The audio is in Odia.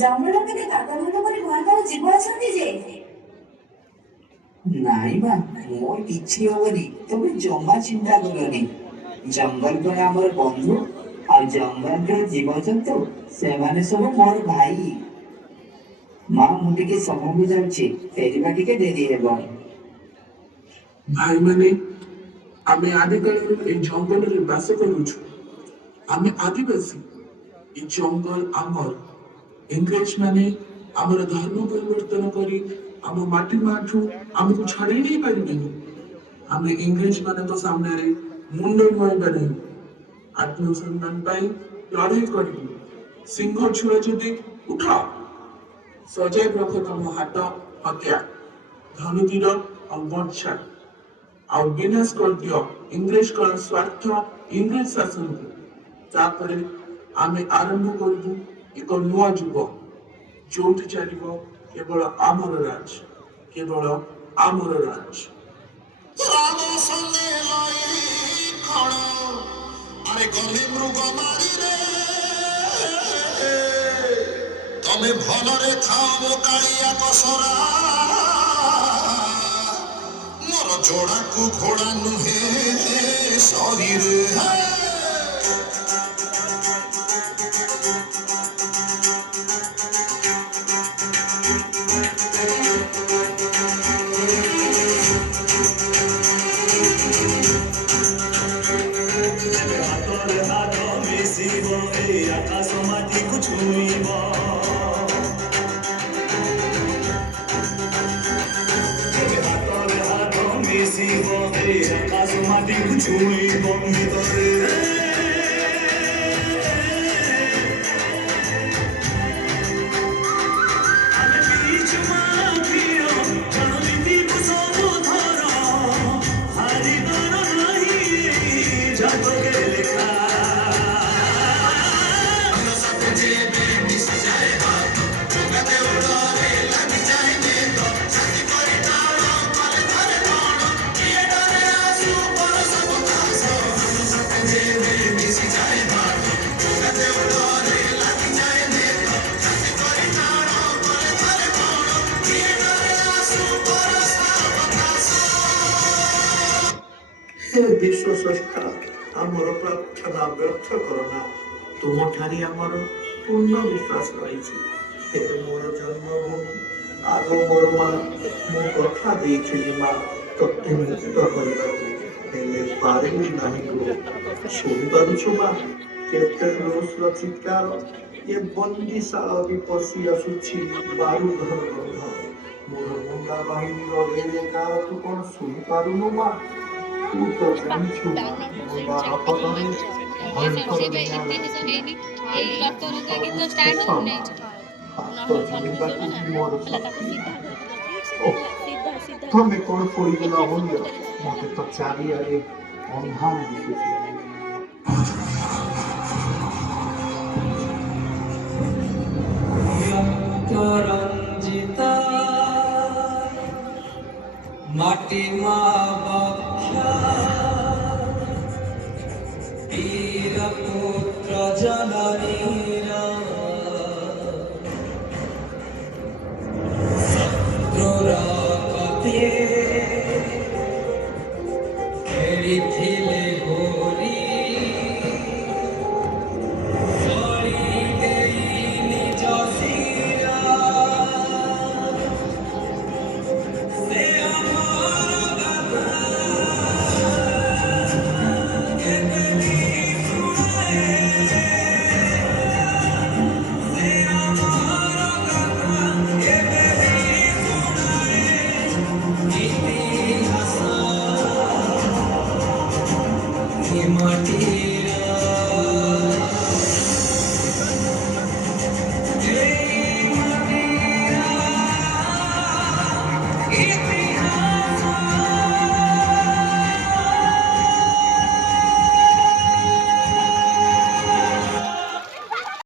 ଜଙ୍ଗଲ ଭିତରେ କାକମାନଙ୍କ ପରି ଭୟଙ୍କର ଜୀବ ଅଛନ୍ତି ଯେ। ନାଇଁ ମା, ମୋର କିଛି ହବନି, ତମେ ଜମା ଚିନ୍ତା କରନି। ଜଙ୍ଗଲ କଣ ଆମର ବନ୍ଧୁ? ଆଉ ଜଙ୍ଗଲର ଜୀବଜନ୍ତୁ ସେମାନେ ସବୁ ମୋର ଭାଇ। ମା, ମୁଁ ଟିକେ ସମୟକୁ ଯାଉଛି, ଫେରିବା ଟିକେ ଡେରି ହେବ। ଭାଇମାନେ, ଆମେ ଆଦିକାଳରୁ এই ଜଙ୍ଗଲରେ ବାସ କରୁଛୁ। ଆମେ ଆଦିବାସୀ। এই ଜଙ୍ଗଲ ଆମର। ଇଂରେଜ ମାନେ ଆମର ଧର୍ମ ପରିବର୍ତ୍ତନ କରି ଆମ ମାଟି ମାଠୁ ଆମକୁ ଛଡେଇ ନେଇ ପାରିବେନି। ଆମେ ଇଂରେଜ ମାନଙ୍କ ସାମ୍ନାରେ ମୁଣ୍ଡ ନୁଆଇବା ନାହିଁ। ଆତ୍ମସମ୍ମାନ ପାଇଁ ଲଢେଇ କରିବୁ। ସିଂହ ଛୁଆ ଯଦି ଉଠ, ସଜାଇ ରଖ ତମ ହାତ ହତ୍ୟା, ଧନୁତୀର ଆଉ ବର୍ଚ୍ଛା, ଆଉ ବିନାଶ କରିଦିଅ ଇଂରେଜଙ୍କର ସ୍ୱାର୍ଥ, ଇଂରେଜ ଶାସନକୁ। ତାପରେ ଆମେ ଆରମ୍ଭ କରିବୁ ଏକ ନୂଆ ଯୁଗ, ଯୋଉଠି ଚାଲିବ କେବଳ ଆମର ରାଜ, କେବଳ ଆମର ରାଜ। আরে গলে মৃগ মারিরে তমে ভলরে খাও কালিয়া কসরা মোর জোড়াকু ঘোড়া নুহে শরীরে আকাশ মাটিକୁ ଛୁଇଁବ ହାତରେ ହାତ ମିଶିବ ଆକାଶ ମାଟିକୁ ଛୁଇଁବ ଭିତରେ ଆମେ ପିଛୁ ମାଫିଅ ରଣନୀତିକୁ ସବୁ ଧର ହାରିବାର ନାହିଁ ଜାତକେ ଲେଖା ବିଶ୍ୱସ୍ରଷ୍ଟା, ଆମର ପ୍ରାର୍ଥନା ବ୍ୟର୍ଥ କରନା। ତୁମଠାରେ ଆମର ପୂର୍ଣ୍ଣ ବିଶ୍ୱାସ ରହିଛି। ହେ ମୋର ଜନ୍ମଭୂମି, ଆଗ ମୋର ମା, ମୁଁ କଥା ଦେଇଥିଲି ମା ତତେ ମୁକ୍ତ କରିବାକୁ, ହେଲେ ପାରିଲି ନାହିଁ ଗୋ। ଶୁଣିପାରୁଛୁ ମା, କେତେ ରୋଷର ଚିତ୍କାର, ଏ ବନ୍ଦିଶାଳ ବି ପଶି ଆସୁଛି ବାରୁଦର ଗନ୍ଧ। ମୋର ମୁଣ୍ଡା ବାହିନୀର ଏକା ତୁ କଣ ଶୁଣିପାରୁନୁ ମା? ତୁ ତ ଜାଣିଛୁ ମା, ମୁଣ୍ଡା ଅପତରେ ଭୟଙ୍କର ନିଆଁ ଲାଗିଛି। ହାତ ଯୋଡ଼ିବାକୁ ମୋର ତମେ କଣ ପଡ଼ିଗଲ ଅମୂଲ୍ୟ? ମତେ ତ ଚାରିଆଡ଼େ ଅନ୍ଧାର ଦିଶୁଛି। রঞ্জিতা মাটি মা